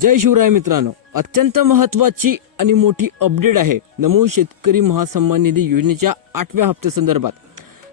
जय शिवराय मित्रांनो. अत्यंत महत्वाची आणि मोठी अपडेट आहे नमो शेतकरी महासन्मान निधी योजनेच्या आठव्या हप्त्यासंदर्भात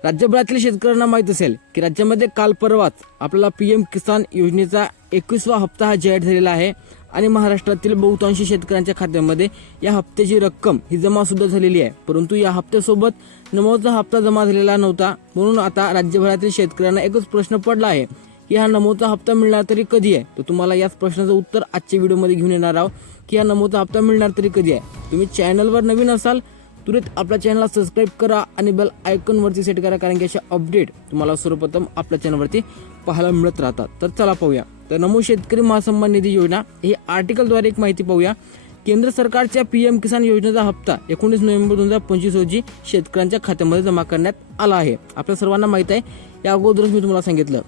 राज्यभरातील शेतकऱ्यांना माहीत असेल की राज्यामध्ये काल परवाच आपल्याला पी एम किसान योजनेचा एकवीसवा हप्ता हा जाहीर झालेला आहे आणि महाराष्ट्रातील बहुतांशी शेतकऱ्यांच्या खात्यामध्ये या हप्त्याची रक्कम ही जमा सुद्धा झालेली आहे. परंतु या हप्त्यासोबत नमोचा हप्ता जमा झालेला नव्हता. म्हणून आता राज्यभरातील शेतकऱ्यांना एकच प्रश्न पडला आहे. की हा नमोचा हप्ता मिळणार तरी कधी आहे? तर तुम्हाला याच प्रश्नाचं उत्तर आजच्या व्हिडिओमध्ये घेऊन येणार आहोत की हा नमोचा हप्ता मिळणार तरी कधी आहे? तुम्ही चॅनलवर नवीन असाल तुरंत आपल्या चॅनलला सबस्क्राईब करा आणि बेल आयकॉनवरती सेट करा कारण की अशा अपडेट तुम्हाला सर्वप्रथम आपल्या चॅनलवरती पाहायला मिळत राहतात. तर चला पाहूया. तर नमो शेतकरी महासन्मान निधी योजना ही आर्टिकलद्वारे एक माहिती पाहूया. केंद्र सरकारच्या पी एम किसान योजनेचा हप्ता एकोणीस नोव्हेंबर दोन हजार पंचवीस रोजी शेतकऱ्यांच्या खात्यामध्ये जमा करण्यात आला आहे. आपल्या सर्वांना माहीत आहे. या अगोदरच मी तुम्हाला सांगितलं.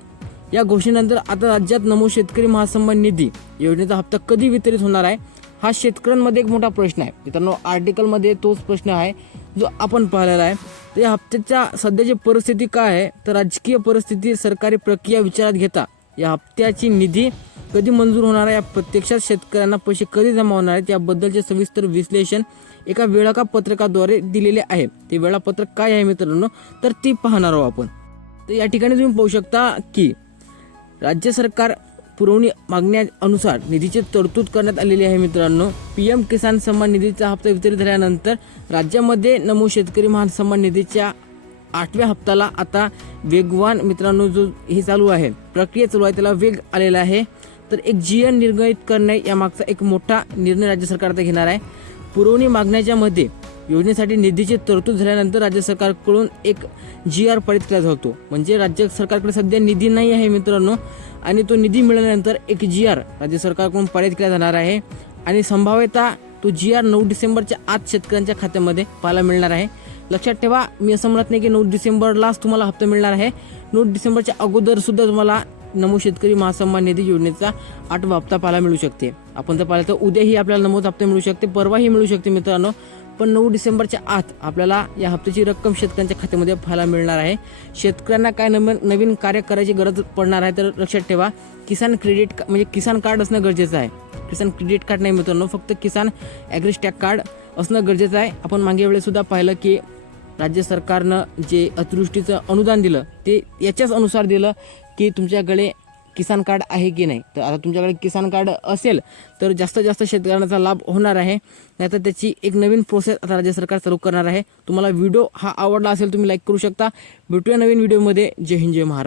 या घोषणेनंतर आता राज्यात नमो शेतकरी महासन्मान निधी योजनेचा हप्ता कधी वितरित होणार आहे हा शेतकऱ्यांमध्ये एक मोठा प्रश्न आहे. मित्रांनो आर्टिकलमध्ये तोच प्रश्न आहे जो आपण पाहिलेला आहे. तर या हप्त्याच्या सध्याची परिस्थिती काय आहे? तर राजकीय परिस्थिती सरकारी प्रक्रिया विचारात घेता या हप्त्याची निधी कधी मंजूर होणार आहे? या प्रत्यक्षात शेतकऱ्यांना पैसे कधी जमा होणार आहेत? याबद्दलचे सविस्तर विश्लेषण एका वेळापत्रकाद्वारे दिलेले आहे. ते वेळापत्रक काय आहे मित्रांनो? तर ती पाहणार आहोत आपण. तर या ठिकाणी तुम्ही पाहू शकता की राज्य सरकार पुरवणी मागण्यानुसार निधीची तरतूद करण्यात आलेली आहे मित्रांनो. पी एम किसान सन्मान निधीचा हप्ता वितरित झाल्यानंतर राज्यामध्ये नमो शेतकरी महान सन्मान निधीच्या आठव्या हप्त्याला आता वेगवान मित्रांनो जो हे चालू आहे. प्रक्रिया चालू आहे त्याला वेग आलेला आहे. तर एक जी एन निर्गमित करणे यामागचा एक मोठा निर्णय राज्य सरकार आता घेणार आहे. पुरवणी मागण्याच्या मध्ये योजनेसाठी निधीची तरतूद झाल्यानंतर राज्य सरकारकडून एक जी आर पारित केला जातो. म्हणजे राज्य सरकारकडे सध्या निधी नाही आहे मित्रांनो. आणि तो निधी मिळाल्यानंतर एक जी आर राज्य सरकारकडून पारित केला जाणार आहे. आणि संभाव्यता तो जी आर नऊ डिसेंबरच्या आत शेतकऱ्यांच्या खात्यामध्ये पाहायला मिळणार आहे. लक्षात ठेवा मी असं म्हणत नाही की नऊ डिसेंबरलाच तुम्हाला हप्ता मिळणार आहे. नऊ डिसेंबरच्या अगोदर सुद्धा तुम्हाला नमो शेतकरी महासन्मान निधी योजनेचा आठवा हप्ता पाहायला मिळू शकते. आपण जर पाहिलं तर उद्याही आपल्याला नमोद हप्ता मिळू शकते परवाही मिळू शकते मित्रांनो. पण नऊ डिसेंबरच्या आत आपल्याला या हप्त्याची रक्कम शेतकऱ्यांच्या खात्यामध्ये पाहायला मिळणार आहे. शेतकऱ्यांना काय नवीन नवीन कार्य करायची गरज पडणार आहे तर लक्षात ठेवा. किसान क्रेडिट का- म्हणजे किसान कार्ड असणं गरजेचं आहे. किसान क्रेडिट कार्ड नाही मित्रांनो फक्त किसान ॲग्रिस्टॅक कार्ड असणं गरजेचं आहे. आपण मागे वेळेसुद्धा पाहिलं की राज्य सरकारनं जे अतिवृष्टीचं अनुदान दिलं ते याच्याच अनुसार दिलं की तुमच्याकडे किसान कार्ड आहे की नाही? तर आता तुमच्याकडे किसान कार्ड असेल तर जास्तीत जास्त शेतकऱ्यांचा लाभ होणार आहे. नाहीतर त्याची एक नवीन प्रोसेस आता राज्य सरकार चालू करणार आहे. तुम्हाला व्हिडिओ हा आवडला असेल तुम्ही लाईक करू शकता. भेटूया नवीन व्हिडिओमध्ये जय हिंद जय महाराज